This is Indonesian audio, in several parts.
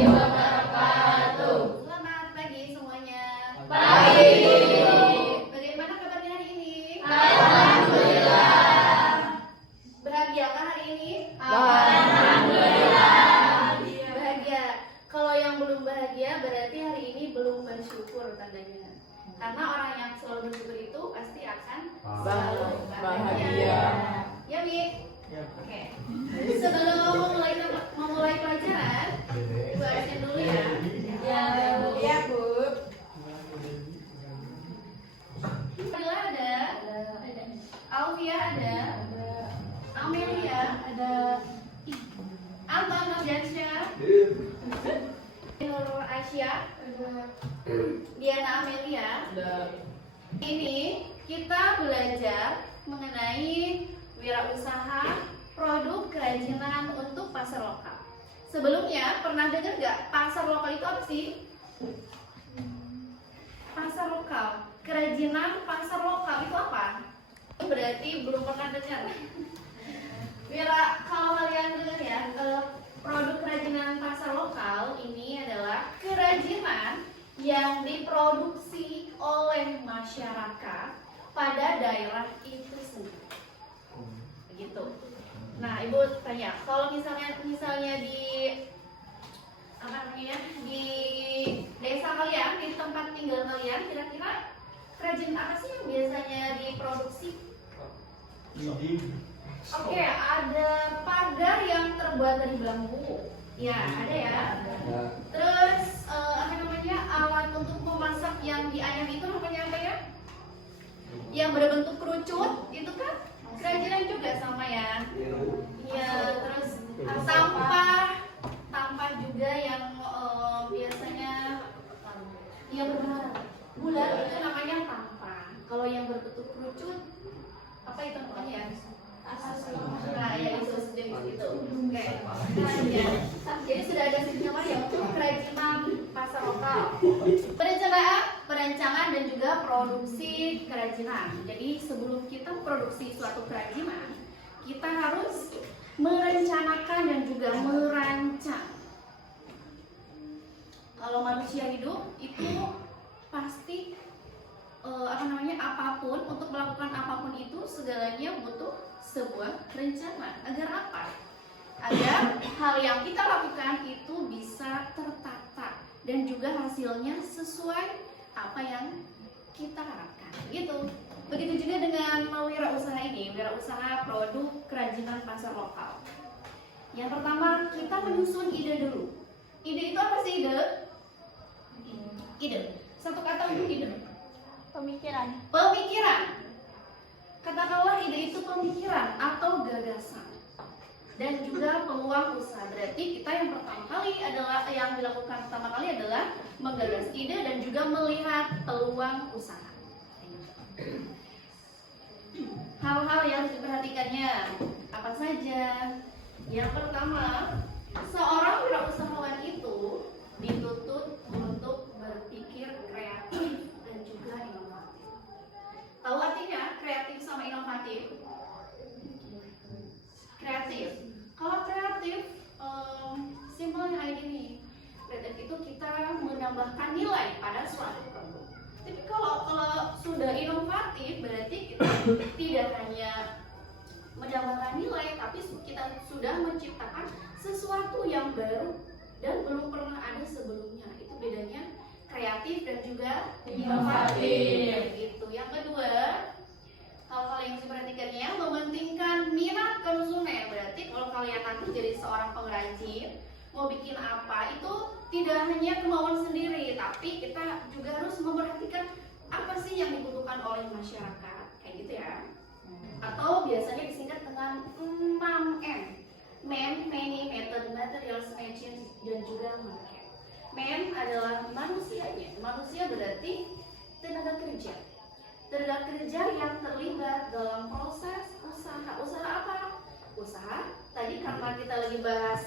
wabarakatuh. Selamat pagi semuanya. Pagi. Bagaimana kabarnya hari ini? Alhamdulillah. Bahagiakah hari ini? Alhamdulillah. Bahagia. Kalau yang belum bahagia berarti hari ini belum bersyukur tandanya. Karena orang yang selalu bersyukur itu pasti akan selalu bahagia. Ya, Mi? Oke. Sebelum memulai pelajaran, Ibu absen dulu ya. Ya, Bu. Fadila ada, Alfia ada, Amelia ada, Anton Nurdiansyah, Nur Aisyah, Diana Amelia. Ini kita belajar mengenai wirausaha produk kerajinan untuk pasar lokal. Sebelumnya pernah dengar nggak pasar lokal itu apa sih? Pasar lokal, kerajinan pasar lokal itu apa? Berarti belum pernah dengar. Kalau kalian dengar ya, produk kerajinan pasar lokal ini adalah kerajinan yang diproduksi oleh masyarakat pada daerah itu sendiri. Begitu. Nah, Ibu tanya, kalau misalnya di di desa kalian, di tempat tinggal kalian, kira-kira kerajinan apa sih yang biasanya diproduksi? Oke, ada pagar yang terbuat dari bambu. Ya, ada ya. Terus alat untuk memasak yang dianyam itu namanya apa ya? Yang berbentuk kerucut, itu kan kerajinan juga sama ya. Ya, terus sampah juga yang biasanya yang berwarna bulat itu namanya tampah. Kalau yang berbentuk kerucut apa itu namanya ya? Nah, ya itu sejenis itu. Oke. Jadi sudah ada sistem ya untuk kerajinan pasar lokal. Perencanaan dan juga produksi kerajinan. Jadi sebelum kita produksi suatu kerajinan, kita harus merencanakan dan juga merancang. Kalau manusia hidup itu pasti apapun, untuk melakukan apapun itu segalanya butuh sebuah rencana. Agar apa? Agar hal yang kita lakukan itu bisa tertata dan juga hasilnya sesuai apa yang kita harapkan. Gitu. Begitu juga dengan wirausaha ini, wirausaha produk kerajinan pasar lokal. Yang pertama, kita menyusun ide dulu. Ide itu apa sih ide? Ide. Satu kata untuk ide. Pemikiran. Katakanlah ide itu pemikiran atau gagasan. Dan juga peluang usaha. Berarti kita yang dilakukan pertama kali adalah menggagas ide dan juga melihat peluang usaha. Hal-hal yang harus diperhatikannya apa saja? Yang pertama, seorang wirausahawan itu dituntut untuk berpikir kreatif dan juga inovatif. Tahu artinya kreatif sama inovatif? Kreatif. Kalau kreatif, simpelnya kayak gini. Kreatif itu kita menambahkan nilai pada suatu produk. Tapi kalau sudah inovatif, berarti kita tidak hanya menambahkan nilai, tapi kita sudah menciptakan sesuatu yang baru dan belum pernah ada sebelumnya. Itu bedanya kreatif dan juga inovatif. Gitu. Yang kedua, hal-hal yang harus diperhatikannya, mementingkan minat konsumen. Berarti kalau kalian nanti jadi seorang pengrajin, mau bikin apa itu tidak hanya kemauan sendiri, tapi kita juga harus memperhatikan apa sih yang dibutuhkan oleh masyarakat, kayak gitu ya. Atau biasanya disingkat dengan 6M. Man, Many, Method, Materials, Machines, dan juga Market. Man adalah manusianya. Manusia berarti tenaga kerja. Tenaga kerja yang terlibat dalam proses usaha. Usaha apa? Usaha, tadi karena kita lagi bahas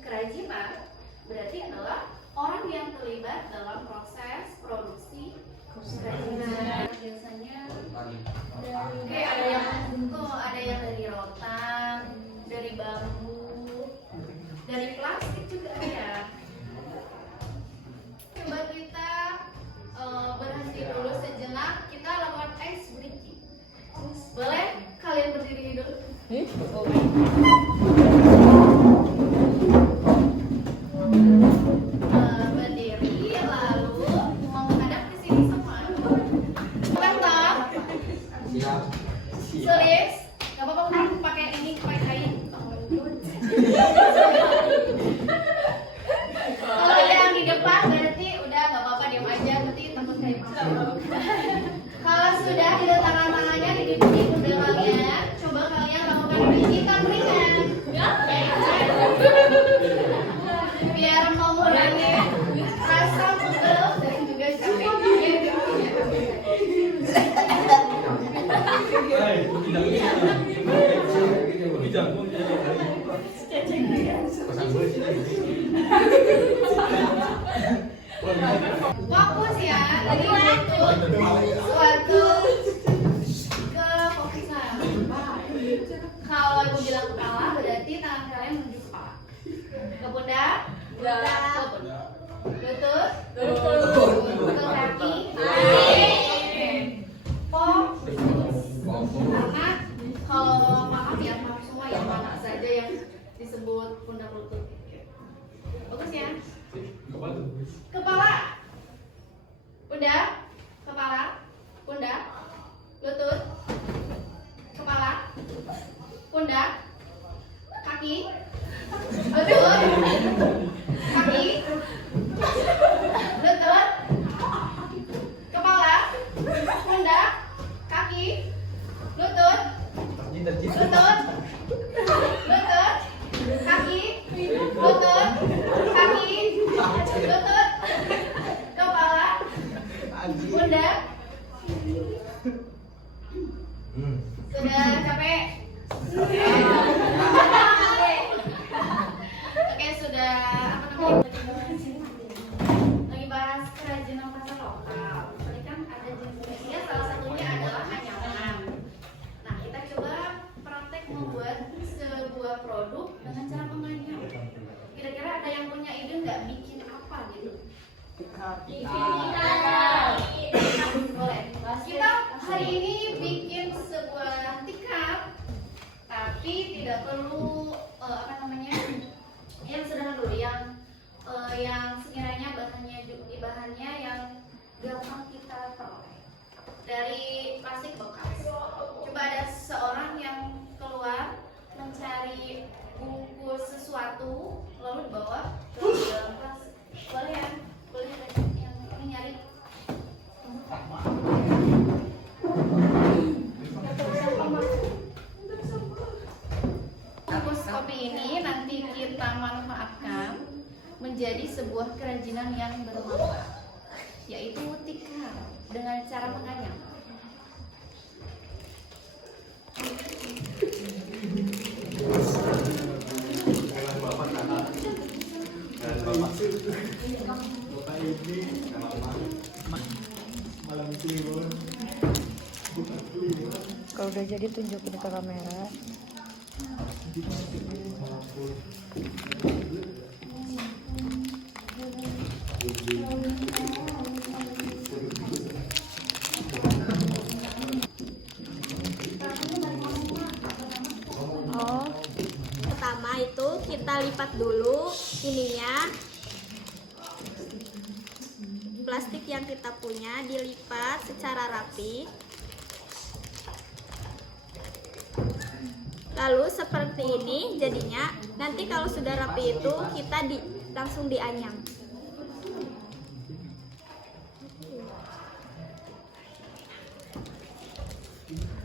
kerajinan, berarti adalah orang yang terlibat dalam proses produksi kerajinan. Biasanya ada yang dari rotan, dari bambu, dari plastik juga ada. Berdiri lalu menghadap ke sini semua. Mantap. Siap. Sulis, gak apa-apa kan pakai ini, pakai kain. Kalau yang di depan berarti udah gak apa-apa, diam aja, berarti takut kain masuk. Kalau sudah diletakkan tangannya di pipi bunda kalian, coba kalian lakukan pijitan ringan. Biar mengurangi rasa pegel dan juga capek. Fokus ya, lagi suatu kefokusan. Kalau ibu bilang kepala, berarti tangan kalian menuju kepala. Ke pundak, ke pundak. Lutut, ke kaki. Fokus. Karena kalau maaf ya, maaf semua yang mana saja yang disebut pundak lutut. Bagus ya. Kepala, pundak, kepala, pundak, lutut, kepala, pundak, kaki, lutut, kaki, lutut, kepala, pundak, kaki, lutut, lutut, lutut, kaki, lutut, kaki, lutut, kepala, pundak. Sudah capek? Oke, sudah apa namanya? Lagi bahas kerajinan pasar lokal. Tadi kan ada jenisnya, salah satunya adalah anyaman. Nah, kita coba praktek membuat sebuah produk dengan cara menganyam. Kira-kira ada yang punya ide nggak bikin apa gitu? Boleh. Kita hari ini bikin sebuah tikar, tapi tidak perlu apa namanya, yang sederhana dulu, yang sekiranya bahannya yang gampang kita peroleh dari plastik bekas. Coba ada seseorang yang keluar mencari bungkus sesuatu lalu dibawa ke dalam plastik. Boleh ya? Boleh yang ini nyari. Bungkus kopi ini nanti kita manfaatkan menjadi sebuah kerajinan yang bermanfaat, yaitu tikar dengan cara menganyam. Kalau udah jadi tunjukin ke kamera. Pertama itu kita lipat dulu ininya, plastik yang kita punya dilipat secara rapi. Lalu seperti ini jadinya. Nanti kalau sudah rapi itu kita langsung dianyam.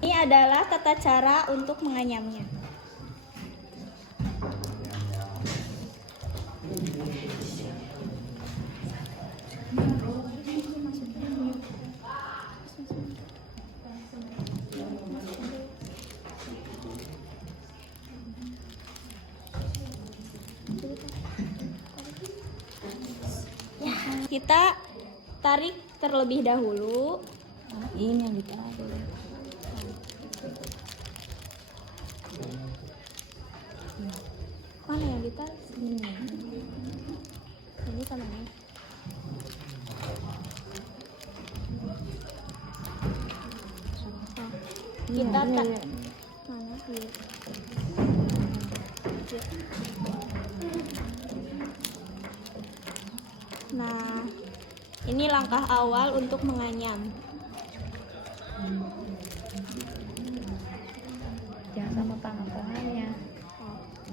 Ini adalah tata cara untuk menganyamnya. Kita tarik terlebih dahulu. Ini yang ditarik. Mana yang ditarik? Ini sama ini. Kita Iya, tak iya. mana? Iya. Ini langkah awal untuk menganyam. Jangan sama tangannya.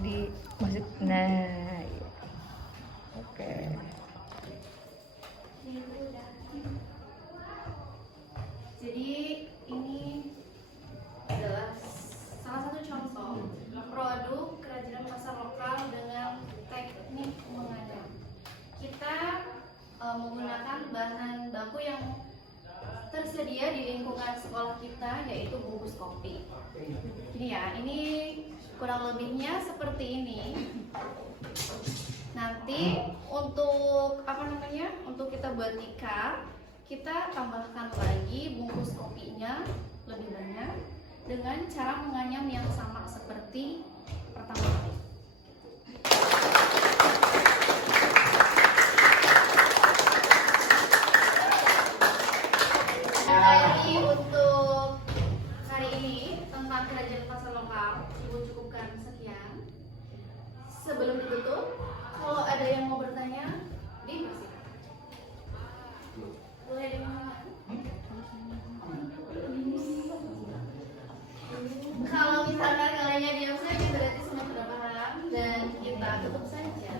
Di masuk. Nah, iya. Oke. Jadi ini adalah salah satu contoh produk kerajinan pasar lokal dengan teknik menganyam. Kita menggunakan bahan baku yang tersedia di lingkungan sekolah kita, yaitu bungkus kopi. Ini ya, ini kurang lebihnya seperti ini. Nanti untuk untuk kita buat tikar, kita tambahkan lagi bungkus kopinya lebih banyak dengan cara menganyam yang sama seperti pertama kali. Jadi untuk hari ini tentang kerajinan pasar lokal Ibu cukupkan sekian. Sebelum ditutup, kalau ada yang mau bertanya, dipersilakan. Boleh dimulai. Kalau misalkan kalian diam saja berarti semua sudah paham dan kita tutup saja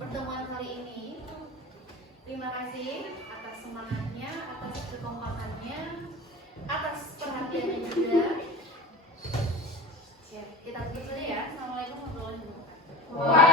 pertemuan kali ini. Terima kasih atas semangatnya, atas kekompakannya, atas perhatiannya juga. Ya, kita tutup saja ya. Assalamualaikum warahmatullahi wabarakatuh.